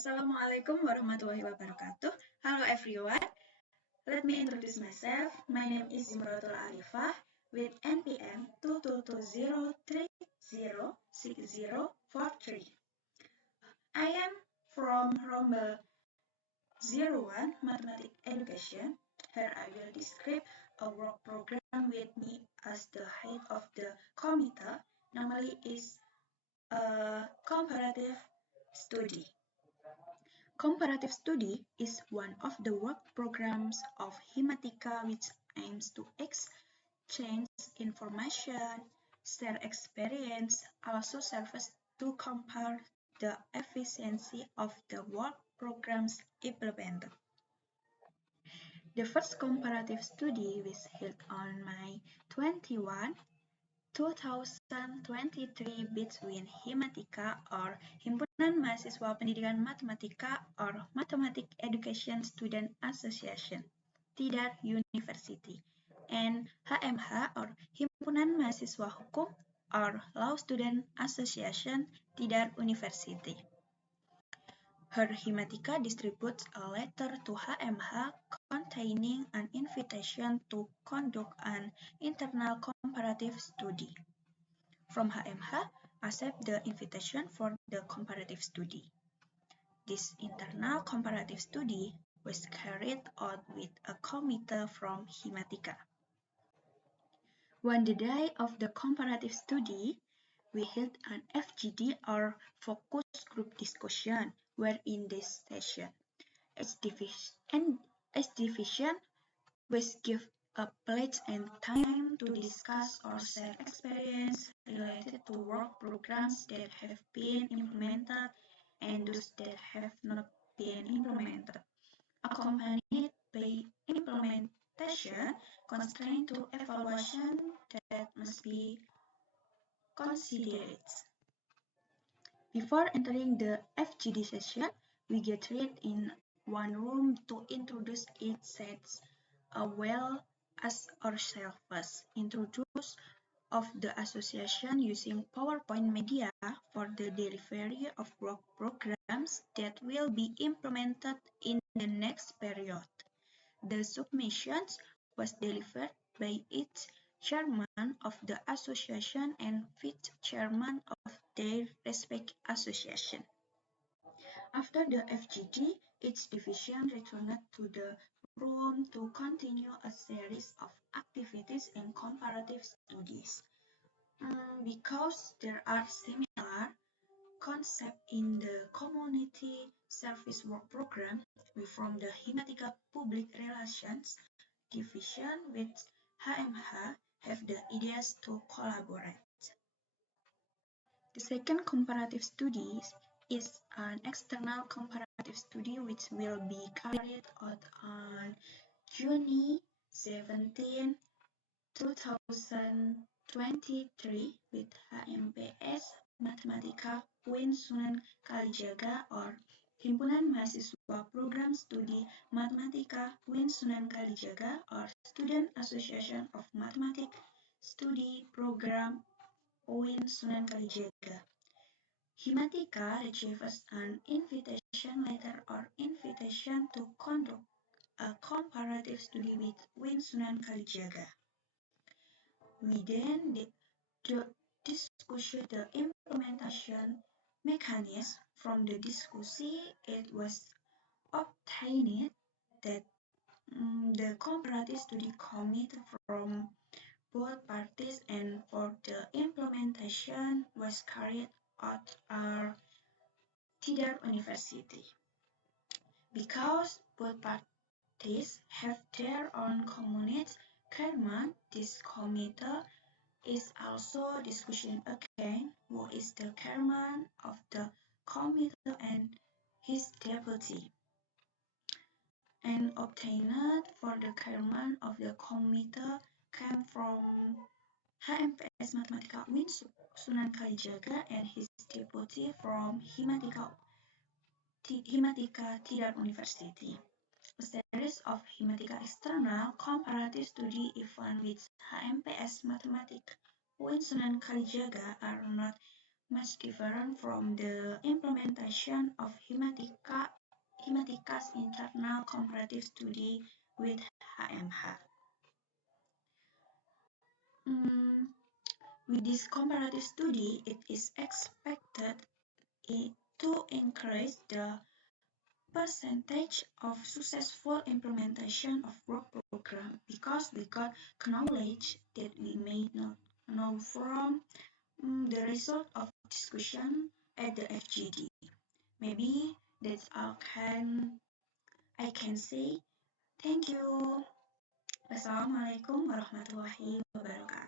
Assalamualaikum warahmatullahi wabarakatuh. Hello everyone. Let me introduce myself. My name is Zimratul Arifah with NPM 222030604. I am from Rombel 01 Mathematics Education. Here I will describe a work program with me as the head of the committee, namely is a comparative study. Comparative study is one of the work programs of Himatika which aims to exchange information, share experience, also serves to compare the efficiency of the work programs implemented. The first comparative study was held on May 21, 2023 between Himatika or Himpunan Mahasiswa Pendidikan Matematika or Mathematics Education Student Association, TIDAR University, and HMH or Himpunan Mahasiswa Hukum or Law Student Association, TIDAR University. Her Himatika distributes a letter to HMH containing an invitation to conduct an internal comparative study. From HMH, accept the invitation for the comparative study. This internal comparative study was carried out with a committee from Himatika. On the day of the comparative study, we held an FGD or focus group discussion, where in this session, each division was given a place and time to discuss or share experience related to work programs that have been implemented and those that have not been implemented, accompanied by implementation constraint to evaluation that must be considered. Before entering the FGD session, we gathered in one room to introduce each sets well as ourselves, introduce of the association using PowerPoint media for the delivery of work programs that will be implemented in the next period. The submissions was delivered by each chairman of the association and vice chairman of their respective association. After the FGD, each division returned to the room to continue a series of activities and comparative studies. Because there are similar concepts in the community service work program, we formed the Himatika Public Relations Division with HMH have the ideas to collaborate. The second comparative study is an external comparative study which will be carried out on June 17, 2023 with HMPS Matematika UIN Sunan Kalijaga or Himpunan Mahasiswa Program Studi Matematika UIN Sunan Kalijaga or Student Association of Mathematics Studi Program UIN Sunan Kalijaga. Himatika receives an invitation letter or invitation to conduct a comparative study with UIN Sunan Kalijaga. We then discussed the implementation mechanism. From the discussion, it was obtained that the comparative study commit from both parties and for the implementation was carried out at TIDAR University. Because both parties have their own community chairman, this committee is also discussion again who is the chairman of the committee and his deputy, and obtained for the chairman of the committee came from HMPS Matematika UIN Sunan Kalijaga and his deputy from Himatika TIDAR University. A series of Himatika external comparative study event with HMPS Matematika UIN Sunan Kalijaga are not much different from the implementation of Himatika discuss internal comparative study with HMH. With this comparative study, it is expected to increase the percentage of successful implementation of work program because we got knowledge that we may not know from the result of discussion at the FGD. Maybe that's all I can say. Thank you. Wassalamualaikum warahmatullahi wabarakatuh.